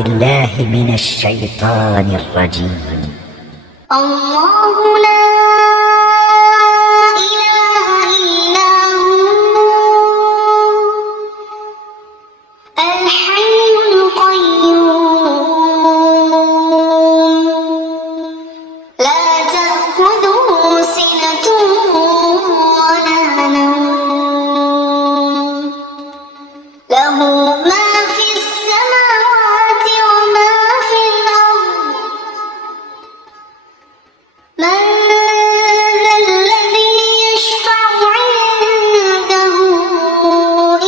بالله من الشيطان الرجيم. الله لا إله إلا هو الحي القيوم لا تأخذه سنة ولا نوم له ما في السماوات وما في الأرض من ذا الذي يشفع عنده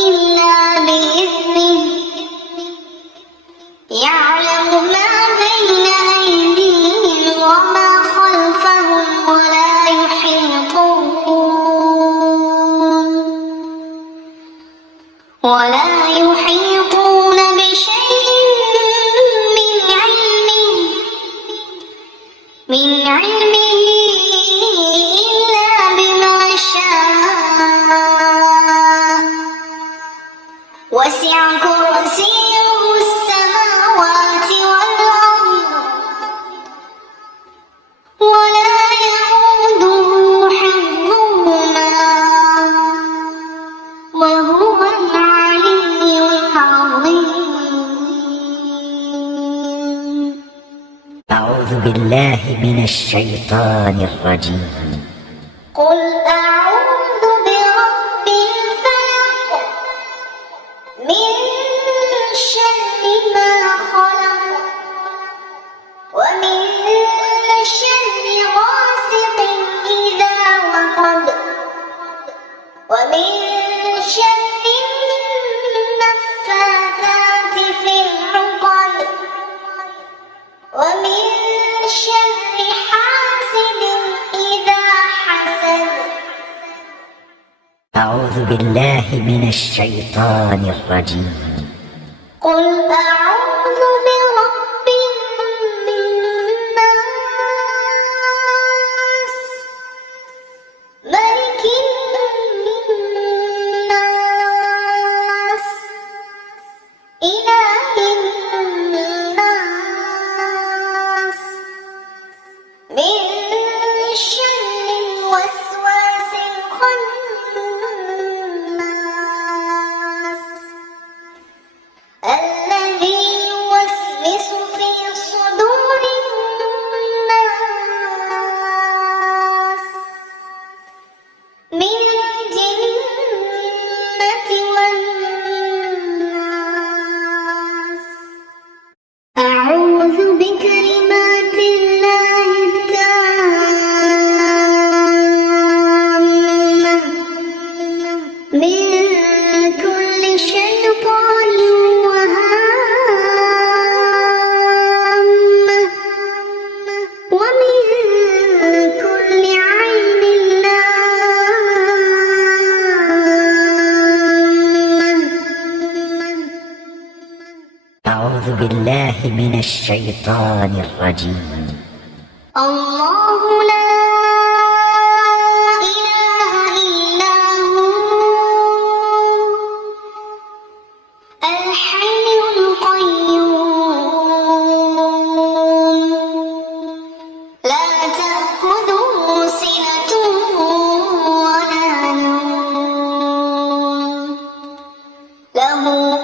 إلا بإذنه يعلم ما بين أيديهم وما خلفهم ولا يحيطون بشيء من علمه إلا بما شاء وسع كرسيه السماوات والأرض ولا يئوده حفظهما وهو العلي العظيم. أعوذ بالله من الشيطان الرجيم. قل أعوذ برب الفلق من شر ما خلق ومن شر غاسق إذا وقب ومن شر النفاثات في العقد ومن شر حاسد إذا حسد. أعوذ بالله من الشيطان الرجيم. قل أعوذ برب الناس ملك الناس إله الناس من شر الوسواس الخناس الذي يوسوس في صدور الناس من الجنة والناس. أعوذ بكلمات الله التامة من كل شيطان وهامة ومن كل عين لامة. أعوذ بالله من الشيطان الرجيم. الله لا إله إلا هو الحي القيوم لا تأخذه سنة ولا نوم له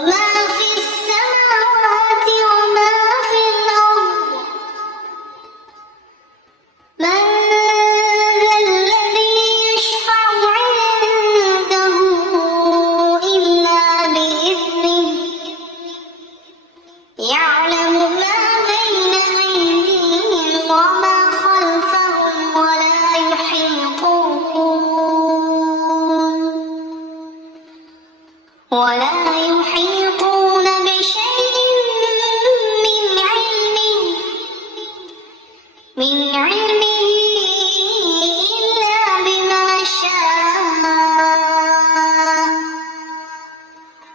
ما في السماوات وما في الأرض من ذا الذي يشفع عنده إلا بإذنه يعلم ما بين أيديهم وما خلفهم ولا يحيطون بشيء من علمه إلا بما شاء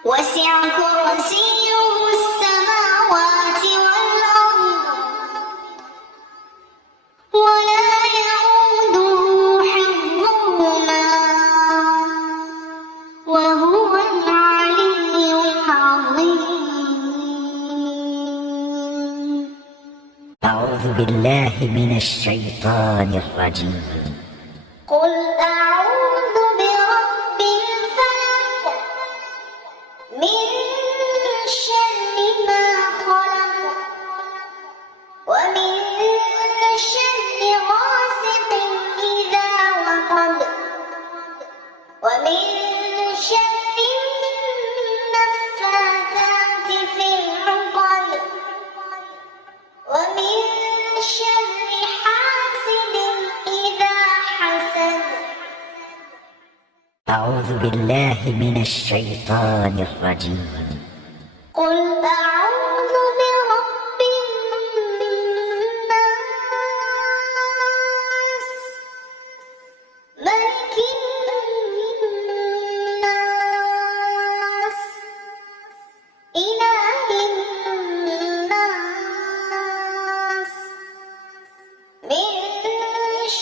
وسع كرسيه السماوات والأرض ولا يئوده حفظهما وهو العلي العظيم. أعوذ بالله من الشيطان الرجيم. قل أعوذ برب الفلق من شر ما خلق ومن شر غاسق إذا وقب ومن شر النفاثات في العقد ومن شر حاسد إذا حسد. أعوذ بالله من الشيطان الرجيم. قل أعوذ برب الناس ملك الناس إله الناس من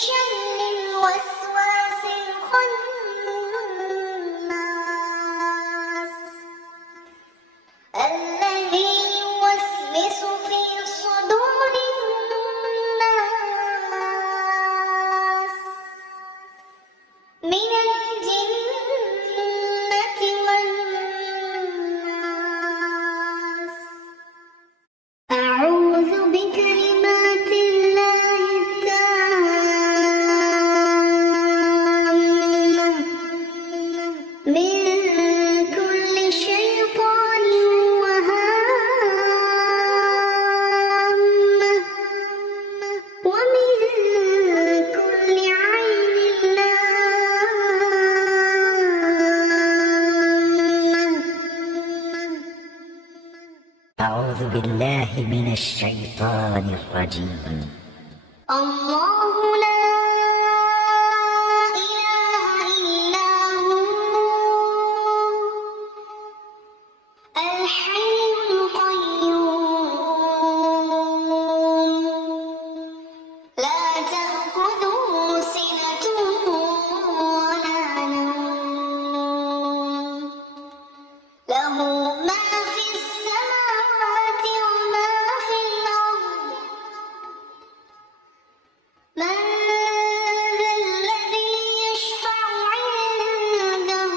شر الوسواس الخناس الذي يوسوس في صدور الناس من الجنة والناس. أعوذ بكلمات الله التامة من كل شيطان وهامة ومن كل عين لامة. أعوذ بالله من الشيطان الرجيم. الله لا إله إلا هو الحي القيوم لا تأخذه سنة ولا نوم له ما في السماوات وما في الأرض. من ذا الذي يشفع عنده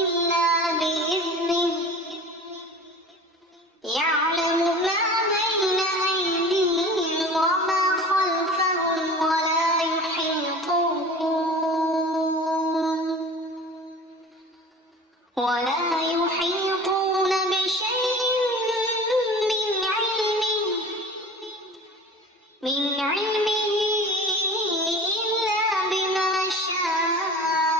إلا بإذنه يعلم ما بين أيديهم وما خلفهم ولا يحيطون بشيء من علمه إلا بما شاء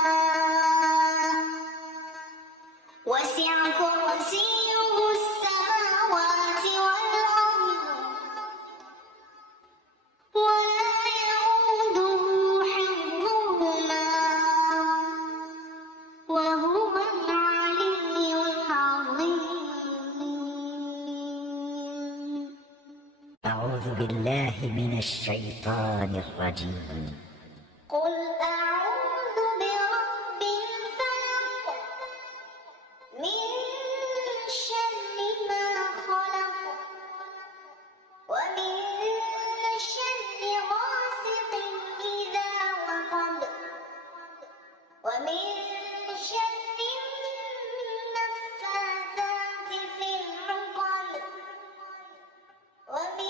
وسع كرسيه السماوات والأرض ولا يئوده حفظهما وهو العلي العظيم. أعوذ بالله من الشيطان الرجيم. قل أعوذ برب الفلق من شر ما خلق ومن شر غاسق إذا وقب ومن شر النفاثات في العقد ومن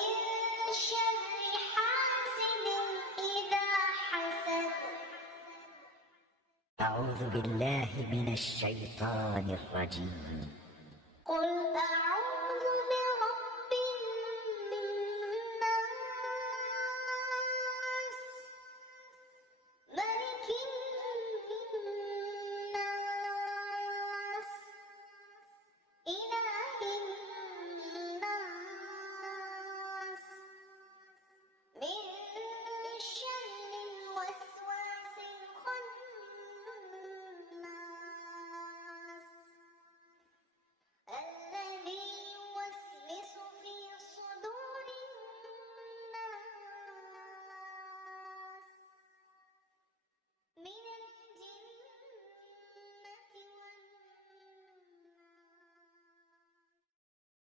شر حاسد إذا حسد. أعوذ بالله من الشيطان الرجيم.